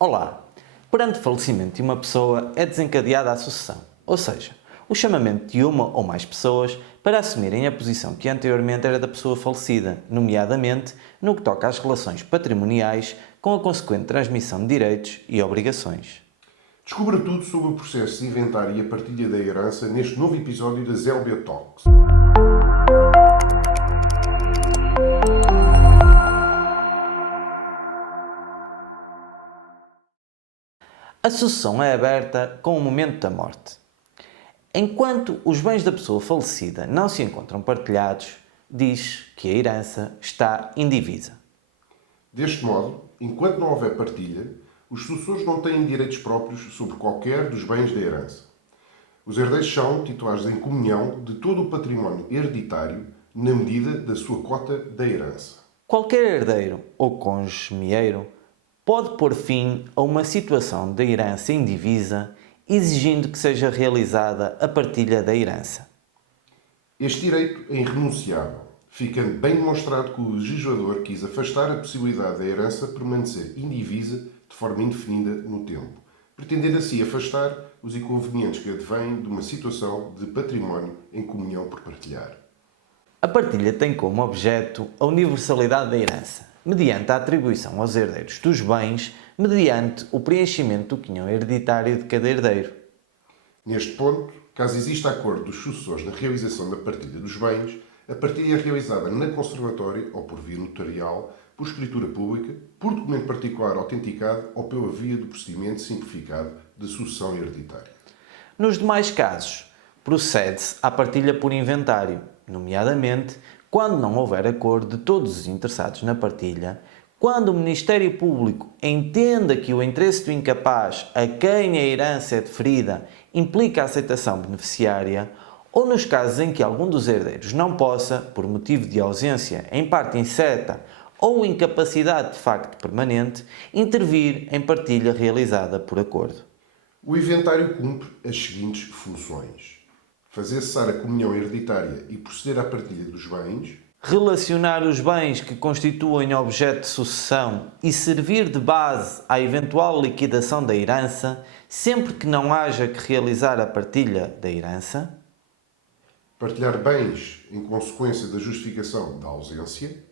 Olá! Perante o falecimento de uma pessoa é desencadeada a sucessão, ou seja, o chamamento de uma ou mais pessoas para assumirem a posição que anteriormente era da pessoa falecida, nomeadamente no que toca às relações patrimoniais, com a consequente transmissão de direitos e obrigações. Descubra tudo sobre o processo de inventário e a partilha da herança neste novo episódio da Zelbia Talks. A sucessão é aberta com o momento da morte. Enquanto os bens da pessoa falecida não se encontram partilhados, diz que a herança está indivisa. Deste modo, enquanto não houver partilha, os sucessores não têm direitos próprios sobre qualquer dos bens da herança. Os herdeiros são titulares em comunhão de todo o património hereditário na medida da sua cota da herança. Qualquer herdeiro ou cônjuge meieiro pode pôr fim a uma situação de herança indivisa, exigindo que seja realizada a partilha da herança. Este direito é irrenunciável, ficando bem demonstrado que o legislador quis afastar a possibilidade da herança permanecer indivisa de forma indefinida no tempo, pretendendo assim afastar os inconvenientes que advêm de uma situação de património em comunhão por partilhar. A partilha tem como objeto a universalidade da herança, mediante a atribuição aos herdeiros dos bens, mediante o preenchimento do quinhão hereditário de cada herdeiro. Neste ponto, caso exista acordo dos sucessores na realização da partilha dos bens, a partilha é realizada na conservatória ou por via notarial, por escritura pública, por documento particular autenticado ou pela via do procedimento simplificado de sucessão hereditária. Nos demais casos, procede-se à partilha por inventário, nomeadamente quando não houver acordo de todos os interessados na partilha, quando o Ministério Público entenda que o interesse do incapaz a quem a herança é deferida implica a aceitação beneficiária, ou nos casos em que algum dos herdeiros não possa, por motivo de ausência em parte incerta ou incapacidade de facto permanente, intervir em partilha realizada por acordo. O inventário cumpre as seguintes funções: fazer cessar a comunhão hereditária e proceder à partilha dos bens, Relacionar os bens que constituem objeto de sucessão e servir de base à eventual liquidação da herança, sempre que não haja que realizar a partilha da herança. partilhar bens em consequência da justificação da ausência.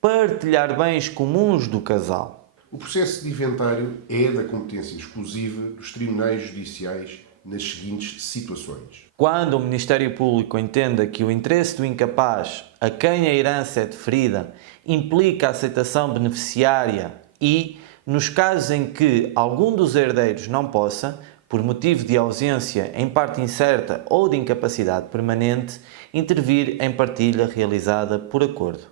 Partilhar bens comuns do casal. O processo de inventário é da competência exclusiva dos tribunais judiciais nas seguintes situações: Quando o Ministério Público entenda que o interesse do incapaz a quem a herança é deferida implica a aceitação beneficiária e, nos casos em que algum dos herdeiros não possa, por motivo de ausência em parte incerta ou de incapacidade permanente, intervir em partilha realizada por acordo.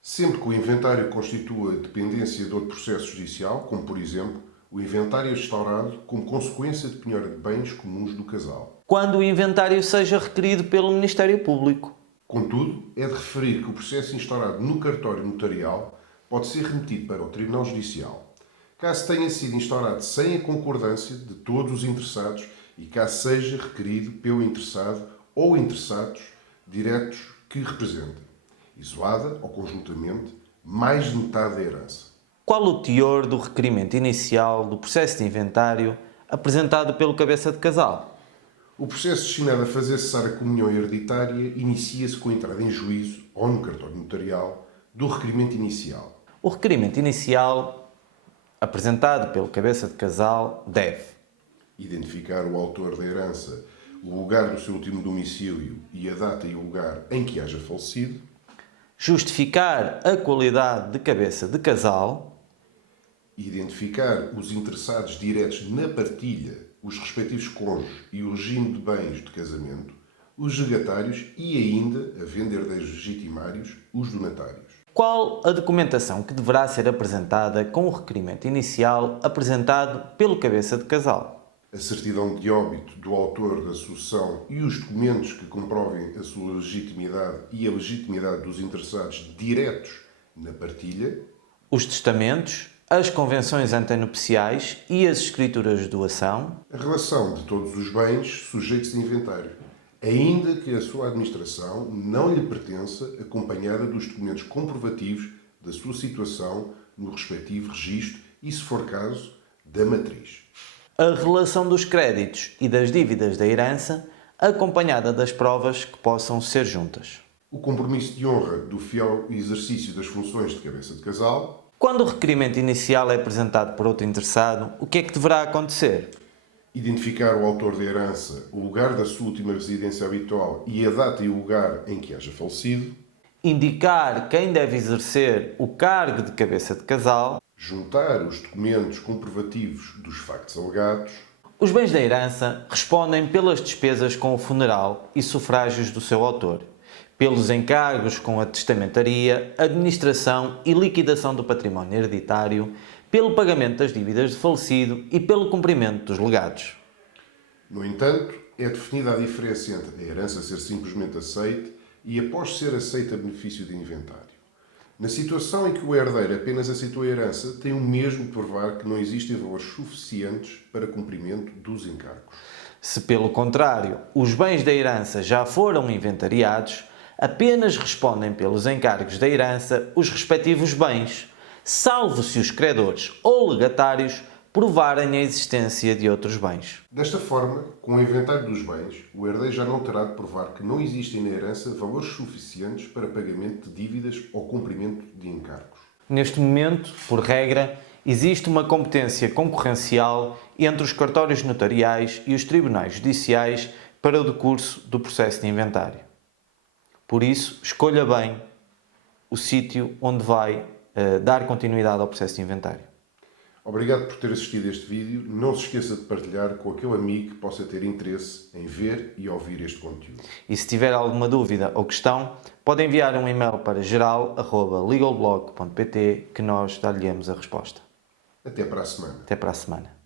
sempre que o inventário constitua dependência de outro processo judicial, como por exemplo, o inventário é instaurado como consequência de penhora de bens comuns do casal. Quando o inventário seja requerido pelo Ministério Público. Contudo, é de referir que o processo instaurado no cartório notarial pode ser remetido para o Tribunal Judicial, caso tenha sido instaurado sem a concordância de todos os interessados e caso seja requerido pelo interessado ou interessados diretos que representem, isolada ou conjuntamente, mais de metade da herança. Qual o teor do requerimento inicial do processo de inventário apresentado pelo cabeça de casal? O processo destinado a fazer cessar a comunhão hereditária inicia-se com a entrada em juízo ou no cartório notarial do requerimento inicial. O requerimento inicial apresentado pelo cabeça de casal deve Identificar o autor da herança, o lugar do seu último domicílio e a data e o lugar em que haja falecido, justificar a qualidade de cabeça de casal, identificar os interessados diretos na partilha, os respectivos cônjuges e o regime de bens de casamento, os legatários e ainda, havendo herdeiros legitimários, os donatários. qual a documentação que deverá ser apresentada com o requerimento inicial apresentado pelo cabeça de casal. A certidão de óbito do autor da sucessão e os documentos que comprovem a sua legitimidade e a legitimidade dos interessados diretos na partilha, Os testamentos, as convenções antenupciais e as escrituras de doação, a relação de todos os bens sujeitos a inventário, ainda que a sua administração não lhe pertença, acompanhada dos documentos comprovativos da sua situação no respectivo registro e, se for caso, da matriz. A relação dos créditos e das dívidas da herança, acompanhada das provas que possam ser juntas. O compromisso de honra do fiel exercício das funções de cabeça de casal. Quando o requerimento inicial é apresentado por outro interessado, o que é que deverá acontecer? Identificar o autor da herança, o lugar da sua última residência habitual e a data e o lugar em que haja falecido. Indicar quem deve exercer o cargo de cabeça de casal. Juntar os documentos comprovativos dos factos alegados. Os bens da herança respondem pelas despesas com o funeral e sufrágios do seu autor, pelos encargos com a testamentaria, administração e liquidação do património hereditário, pelo pagamento das dívidas de falecido e pelo cumprimento dos legados. No entanto, é definida a diferença entre a herança ser simplesmente aceite e após ser aceita a benefício de inventário. Na situação em que o herdeiro apenas aceitou a herança, tem o mesmo de provar que não existem valores suficientes para cumprimento dos encargos. Se, pelo contrário, os bens da herança já foram inventariados, apenas respondem pelos encargos da herança os respectivos bens, salvo se os credores ou legatários provarem a existência de outros bens. Desta forma, com o inventário dos bens, o herdeiro já não terá de provar que não existem na herança valores suficientes para pagamento de dívidas ou cumprimento de encargos. Neste momento, por regra, existe uma competência concorrencial entre os cartórios notariais e os tribunais judiciais para o decurso do processo de inventário. Por isso, escolha bem o sítio onde vai dar continuidade ao processo de inventário. Obrigado por ter assistido a este vídeo. Não se esqueça de partilhar com aquele amigo que possa ter interesse em ver e ouvir este conteúdo. E se tiver alguma dúvida ou questão, pode enviar um e-mail para geral@legalblog.pt que nós dar-lhe-emos a resposta. Até para a semana. Até para a semana.